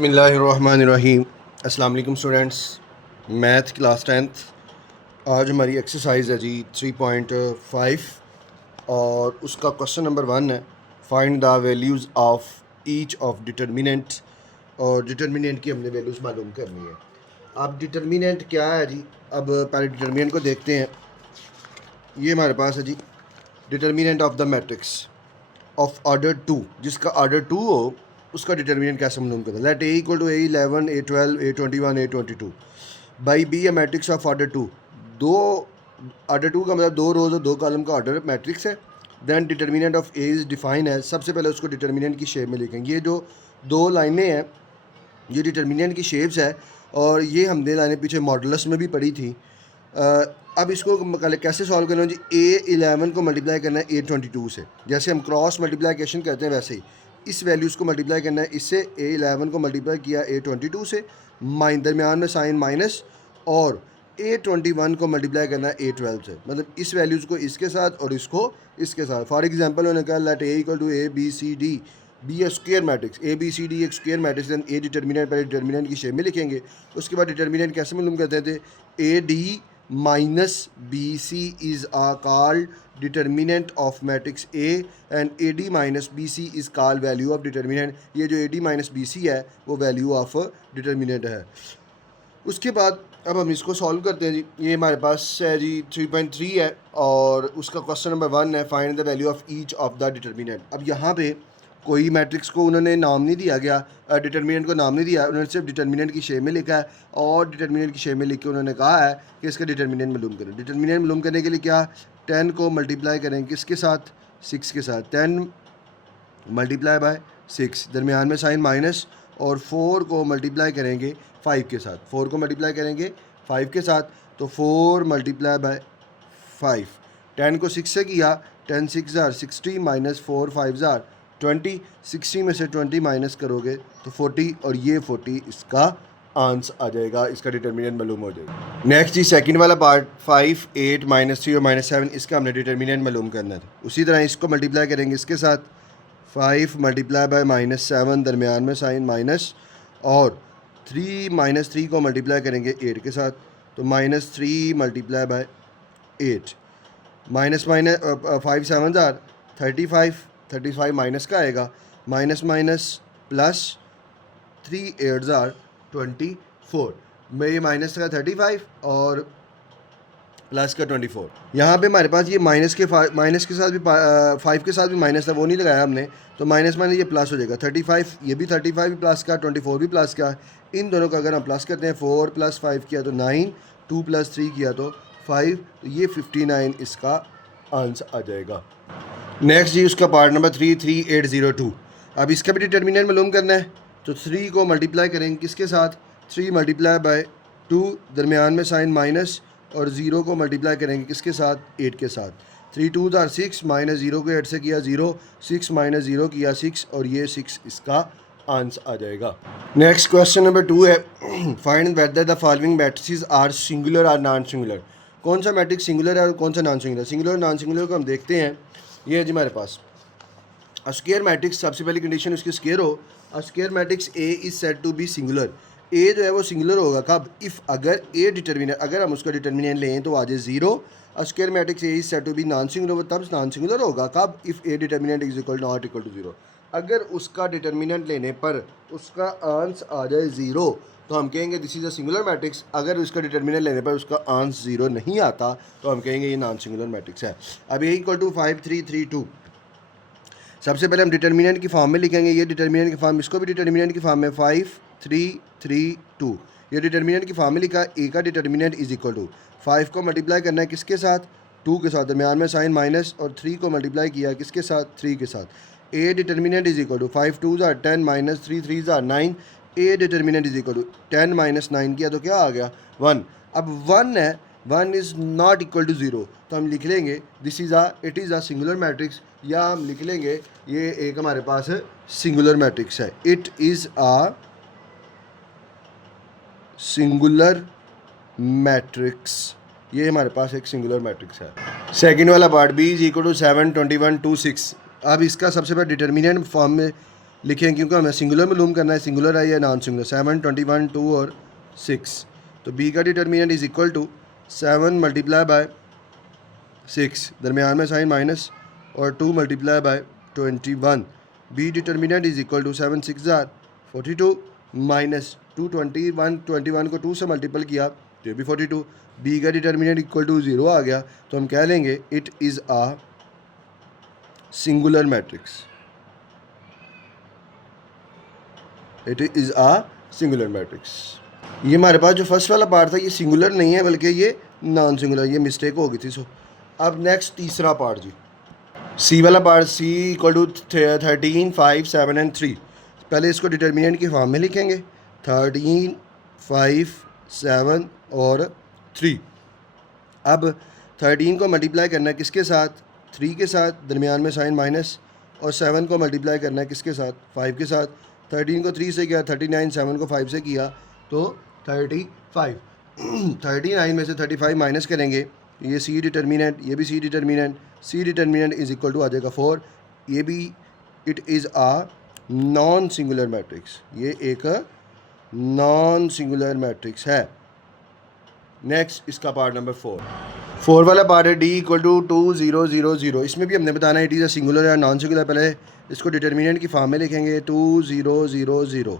बिस्मिल्लाहिर्रहमानिर्रहीम। अस्सलाम वालेकुम स्टूडेंट्स, मैथ क्लास 10th। आज हमारी एक्सरसाइज है जी 3.5 और उसका क्वेश्चन नंबर 1 है, find the values of each of determinant. और डिटर्मिनेंट की हमने वैल्यूज़ मालूम करनी है। अब डिटर्मिनेंट क्या है जी, अब पहले डिटर्मिनेंट को देखते हैं। ये हमारे पास है जी determinant of the matrix of order 2, जिसका ऑर्डर 2 हो उसका डिटर्मिनेंट कैसे मालूम करना है। Let a equal to A11 A12 A21 A22 by be a matrix of order 2। दो ऑर्डर 2 का मतलब दो रोज और दो कॉलम का ऑर्डर मैट्रिक्स है। Then determinant of a is define है। सबसे पहले उसको डिटर्मिनेंट की शेप में लिखेंगे। ये जो दो लाइनें हैं ये डिटर्मिनेंट की शेप्स है और ये हमने लाइनें पीछे मॉडुलस में भी पढ़ी थी। अब इसको कैसे सॉल्व करना है जी। A11 को मल्टीप्लाई करना है A22 से। जैसे हम क्रॉस मल्टीप्लिकेशन करते हैं वैसे ही इस वैल्यूज़ को मल्टीप्लाई करना है इससे। A11 को मल्टीप्लाई किया A22 से, दरमियान में साइन माइनस, और A21 को मल्टीप्लाई करना है A12 से। मतलब इस वैल्यूज़ को इसके साथ और इसको इसके साथ। फॉर एग्जांपल उन्होंने कहा let A equal to ABCD be a square matrix. ABCD एक square matrix. Then a determinant, पहले डिटर्मिनेंट की शेप में लिखेंगे। उसके बाद डिटर्मिनेंट कैसे मालूम करते थे। AD minus BC is called determinant of matrix A and AD minus BC is called value of determinant। ये जो AD minus BC है वो value of determinant है। उसके बाद अब हम इसको सॉल्व करते हैं जी। ये हमारे पास है जी 3.3 है और उसका क्वेश्चन नंबर 1 है, find the value of each of the determinant. अब यहाँ पे कोई मैट्रिक्स को उन्होंने नाम नहीं दिया गया, डिटर्मिनेंट को नाम नहीं दिया, उन्होंने सिर्फ डिटर्मिनेंट की शेप में लिखा है और डिटर्मिनेंट की शेप में लिख के उन्होंने कहा है कि इसका डिटर्मिनेंट मालूम करें। डिटर्मिनेंट मालूम करने के लिए क्या, 10 को मल्टीप्लाई करें किसके साथ, 6 के साथ। 10 मल्टीप्लाई बाय 6, दरमियान में साइन माइनस, और 4 को मल्टीप्लाई करेंगे 5 के साथ। 4 को मल्टीप्लाई करेंगे 5 के साथ तो 4 मल्टीप्लाई बाय 5। 10 को 6 से किया, 10 6 जार 60 माइनस 4 5 जार 20। 60 में से 20 माइनस करोगे तो 40, और ये 40 इसका आंसर आ जाएगा, इसका डिटर्मिनेंट मालूम हो जाएगा। नेक्स्ट जी सेकंड वाला पार्ट, 5 8 -3 और -7, इसका हमने डिटर्मिनेंट मालूम करना था। उसी तरह इसको मल्टीप्लाई करेंगे इसके साथ, 5 मल्टीप्लाई बाय -7, दरमियान में साइन माइनस, और 3 को मल्टीप्लाई करेंगे 8 के साथ तो -3 multiply by 8। Minus 5 7 jar 35, 35 minus का आएगा, माइनस माइनस प्लस 3 8 जार 24 में, ये माइनस का 35 और प्लस का 24। यहाँ पे हमारे पास ये माइनस के साथ भी 5 के साथ भी माइनस था, वो नहीं लगाया हमने, तो माइनस माइनस ये प्लस हो जाएगा। 35 ये भी 35 भी प्लस का, 24 भी प्लस का। इन दोनों का अगर हम प्लस करते हैं, 4 + 5 किया तो 9, 2 + 3 किया तो 5, तो ये 59 इसका आंसर आ जाएगा। नेक्स्ट जी उसका पार्ट नंबर 3, 3802। अब इसका भी डिटर्मिनेंट मालूम करना है तो 3 को मल्टीप्लाई करेंगे किसके साथ, 3 मल्टीप्लाई बाय 2, दरमियान में साइन माइनस, और 0 को मल्टीप्लाई करेंगे किसके साथ, 8 के साथ। 3 2 जार 6, -0 को 8 से किया 0, 6 - 0 किया 6, और ये 6 इसका आंसर आ जाएगा। नेक्स्ट क्वेश्चन नंबर 2 है, find whether the following matrices are singular और नॉन सिंगुलर। कौन सा मैट्रिक्स सिंगुलर है और कौन सा नॉन सिंगुलर। सिंगुलर और नॉन सिंगुलर को हम देखते हैं। ये है जी हमारे पास स्क्वायर मैट्रिक्स, सबसे पहली कंडीशन उसकी स्क्वायर हो। Square matrix A is said to be singular. A जो है वो सिंगुलर होगा कब, इफ़ अगर ए डिटर्मिनेंट, अगर हम उसका डिटर्मिनेंट लें तो आ जाए 0। Square matrix A is said to be non singular, तब नॉन सिंगुलर होगा कब, if a determinant is equal not equal to 0। अगर उसका डिटर्मिनेंट लेने पर उसका आंसर आ जाए 0 तो हम कहेंगे this is a singular matrix. अगर उसका डिटर्मिनेंट लेने पर उसका आंसर 0 नहीं आता तो हम कहेंगे ये नॉन सिंगुलर मैट्रिक्स है। अब ए इक्वल टू 5 3 3 2, सबसे पहले हम डिटर्मिनेंट की फॉर्म में लिखेंगे। ये डिटर्मिनेंट की फॉर्म, इसको भी डिटर्मिनेंट की फॉर्म में 5 3 3 2, ये डिटर्मिनेंट की फॉर्म में लिखा। ए का डिटर्मिनेंट इज इक्वल टू 5 को मल्टीप्लाई करना है किसके साथ, 2 के साथ, दरमियान में साइन माइनस, और 3 को मल्टीप्लाई किया किसके साथ, 3 के साथ। A determinant is equal to 5 2 जार 10 -3 3 जार 9। A determinant is equal to 10 - 9 किया तो क्या आ गया, 1। अब 1 है, 1 इज़ नॉट इक्वल टू 0, तो हम लिख लेंगे this is it is a singular matrix, या हम लिख लेंगे ये एक हमारे पास सिंगुलर मैट्रिक्स है। It is a singular matrix, ये हमारे पास एक सिंगुलर मैट्रिक्स है। सेकंड वाला part, b is equal to 7 21 2 6। अब इसका सबसे पहले डिटर्मिनेंट फॉर्म में लिखें, क्योंकि हमें सिंगुलर मालूम करना है, सिंगुलर है या नॉन सिंगुलर। 7, 21, 2 और 6। तो बी का determinant is equal to 7 multiply by 6, दरमियान में साइन माइनस, और 2 multiply by 21। B determinant is equal to 7 6 42 minus 2 21 को 2 से मल्टीपल किया तो ये भी 42। बी का डिटर्मिनेंट इक्वल टू 0 आ गया, तो हम कह लेंगे it is a singular matrix. It is a singular matrix. ये हमारे पास जो फर्स्ट वाला पार्ट था ये सिंगुलर नहीं है बल्कि ये नॉन सिंगुलर, ये मिस्टेक हो गई थी। सो अब नेक्स्ट तीसरा पार्ट जी, सी वाला part, c equal to 13 5 7 and 3। पहले इसको डिटर्मिनेंट की फॉर्म में लिखेंगे, 13 5 7 और 3। अब 13 को मल्टीप्लाई करना है किसके साथ, 3 के साथ, दरमियान में साइन माइनस, और 7 को मल्टीप्लाई करना है किसके साथ, 5 के साथ। 13 को 3 से किया 39, 7 को 5 से किया तो 35। 39 में से 35 माइनस करेंगे, ये सी डिटर्मिनेंट, ये भी C determinant, C determinant is equal to आ जाएगा 4। ये भी it is a non singular matrix, ये एक नॉन सिंगुलर मैट्रिक्स है। नेक्स्ट इसका पार्ट नंबर 4 वाला पार्ट है, डी इक्वल टू 2 0 0 0। इसमें भी हमने बताना है इट इज़ अ सिंगुलर या नॉन सिंगुलर। पहले इसको डिटर्मिनेंट की फॉर्म में लिखेंगे, 2 0 0 0।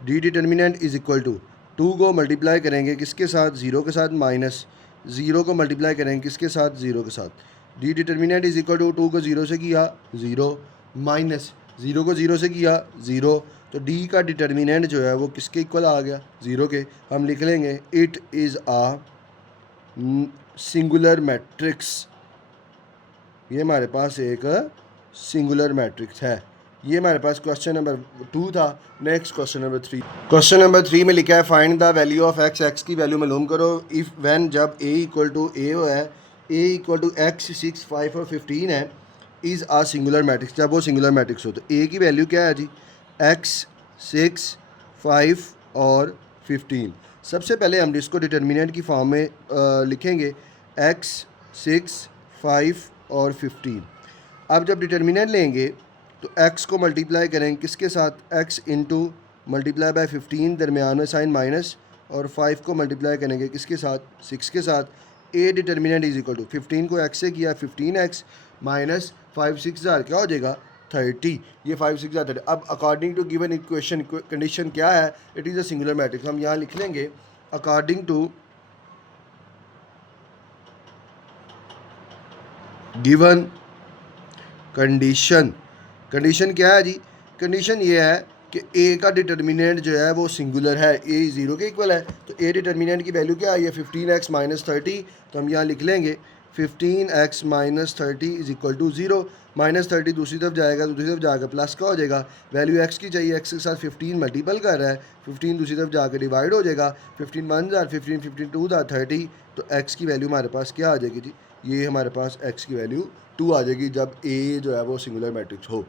D determinant is equal to 2 को मल्टीप्लाई करेंगे किसके साथ, 0 के साथ, माइनस 0 को मल्टीप्लाई करेंगे किसके साथ, 0 के साथ। D determinant is equal to 2 को 0 से किया 0, माइनस 0 को 0 से किया 0। तो डी का डिटर्मिनेंट जो है वो किसके इक्वल आ गया, 0 के। हम लिख लेंगे it is a singular matrix. ये हमारे पास एक सिंगुलर मैट्रिक्स है। ये हमारे पास क्वेश्चन नंबर 2 था। Next question number 3। Question number 3 में लिखा है find the value of x, x की वैल्यू मालूम करो इफ़ व्हेन जब ए इक्वल टू ए है, ए इक्वल टू एक्स 6 5 और 15 है, इज़ आ सिंगुलर मैट्रिक्स, जब वो सिंगुलर मैट्रिक्स हो। तो ए की वैल्यू क्या है जी, एक्स 6 5 और 15। सबसे पहले हम इसको डिटर्मिनेंट की फॉर्म में लिखेंगे, एक्स 6 5 और 15। अब जब डिटर्मिनेंट लेंगे तो x को मल्टीप्लाई करेंगे किसके साथ, x इंटू मल्टीप्लाई बाय 15, दरमियान में साइन माइनस, और 5 को मल्टीप्लाई करेंगे किसके साथ, 6 के साथ। a determinant is equal to 15 को x से किया 15x माइनस 5 6 हज़ार क्या हो जाएगा 30। ये 5 6 हज़ार 30। अब according to given equation condition क्या है, it is a singular matrix. हम यहाँ लिख लेंगे according to given condition. Condition क्या है जी, कंडीशन ये है कि ए का डिटर्मिनेंट जो है वो सिंगुलर है, ए 0 के इक्वल है। तो ए डिटर्मिनेंट की वैल्यू क्या आई है, 15x माइनस 30। तो हम यहाँ लिख लेंगे 15x minus 30 is equal to 0। Minus 30 दूसरी तरफ जाएगा, दूसरी तरफ जाकर प्लस का हो जाएगा। वैल्यू x की चाहिए, x के साथ 15 मल्टीपल कर रहा है, 15 दूसरी तरफ जाकर डिवाइड हो जाएगा। 15 1 हज़ार, 15 15 2 हज़ार 30। तो x की वैल्यू हमारे पास क्या आ जाएगी जी, ये हमारे पास x की वैल्यू 2 आ जाएगी जब a जो है वो सिंगुलर मैट्रिक्स हो।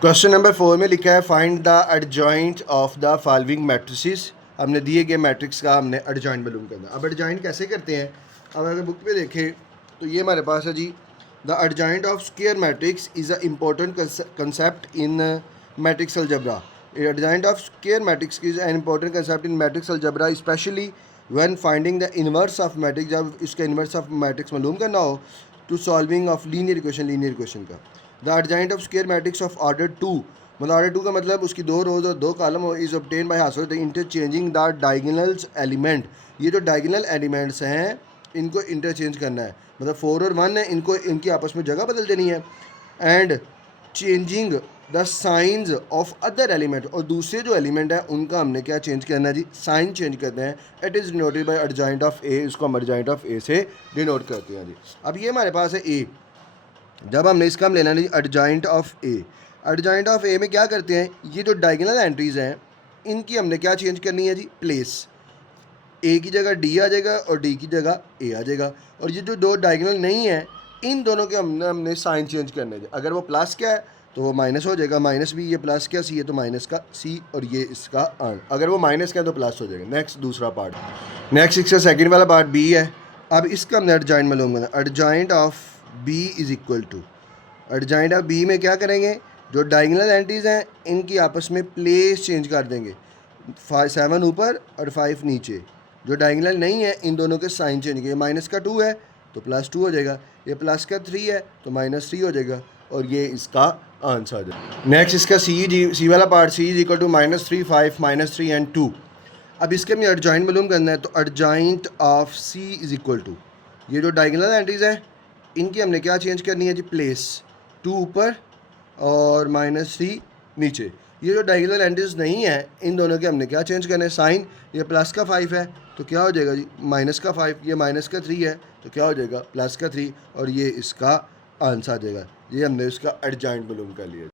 क्वेश्चन नंबर 4 में लिखा है find the adjoint of the following matrices. हमने दिए गए मैट्रिक्स का हमने एडजॉइंट मालूम करना। अब एडजॉइंट कैसे करते हैं, अब अगर बुक पे देखें तो ये हमारे पास है जी, the adjoint of square matrix is a important concept in matrix algebra. Adjoint of square matrix is an important concept in matrix algebra specially when finding the inverse of matrix, जब इसका इनवर्स ऑफ मैट्रिक्स मालूम करना हो to solving of linear equation का। The adjoint of square matrix of order 2, मतलब order 2 का मतलब उसकी 2 रोज और 2 कॉलम इज ऑब्टेन बाय हासिल the interchanging the diagonals element. ये जो डायगोनल एलिमेंट्स हैं इनको इंटरचेंज करना है, मतलब 4 और 1 है, इनको इनकी आपस में जगह बदल देनी है। And changing the science of other element, और दूसरे जो एलिमेंट है उनका हमने क्या चेंज करना है जी, साइन चेंज करते हैं। It is denoted by adjoint of A, इसको हम एडजॉइंट ऑफ ए से डिनोट करते हैं जी। अब ये हमारे पास है ए, जब हमने इसका हम लेना नहीं adjoint of A. Adjoint of A में क्या करते हैं, ये जो डायगोनल एंट्रीज हैं इनकी हमने क्या चेंज करनी है जी, प्लेस। ए की जगह डी आ जाएगा और डी की जगह ए आ जाएगा। और ये जो दो डायगोनल नहीं है इन दोनों के हमने साइन चेंज करने हैं। अगर वो प्लस क्या है तो वो माइनस हो जाएगा, माइनस भी, ये प्लस क्या सी है तो माइनस का सी, और ये इसका अर्न। अगर वो माइनस का है तो प्लस हो जाएगा। नेक्स्ट दूसरा पार्ट, नेक्स्ट इसका सेकंड वाला पार्ट बी है। अब इसका हमने एडजॉइंट मालूम करना। Adjoint of b is equal to, adjoint of b में क्या करेंगे, जो डायगोनल एंट्रीज़ हैं इनकी आपस में प्लेस चेंज कर देंगे, 7 ऊपर और 5 नीचे। जो डायगोनल नहीं है इन दोनों के साइन चेंज ये माइनस का 2 है तो प्लस 2 हो जाएगा, ये प्लस का 3 है तो माइनस 3 हो जाएगा, और ये इसका आंसर आ जाएगा। नेक्स्ट इसका सी वाला part, C is equal to -3 5 -3 and 2। अब इसके हमें अर्जाइंट मालूम करना है, तो adjoint of C is equal to, ये जो डायगोनल एंट्रीज़ हैं इनकी हमने क्या चेंज करनी है जी, प्लेस, 2 ऊपर और -3 नीचे। ये जो डायगोनल एंट्रीज नहीं है इन दोनों के हमने क्या चेंज करना है, साइन, ये प्लस का 5 है तो क्या हो जाएगा जी माइनस का 5, ये माइनस का 3 है तो क्या हो जाएगा प्लस का 3, और ये इसका आंसर आ जाएगा। ये हमने इसका अर्जाइंट मालूम कर लिया।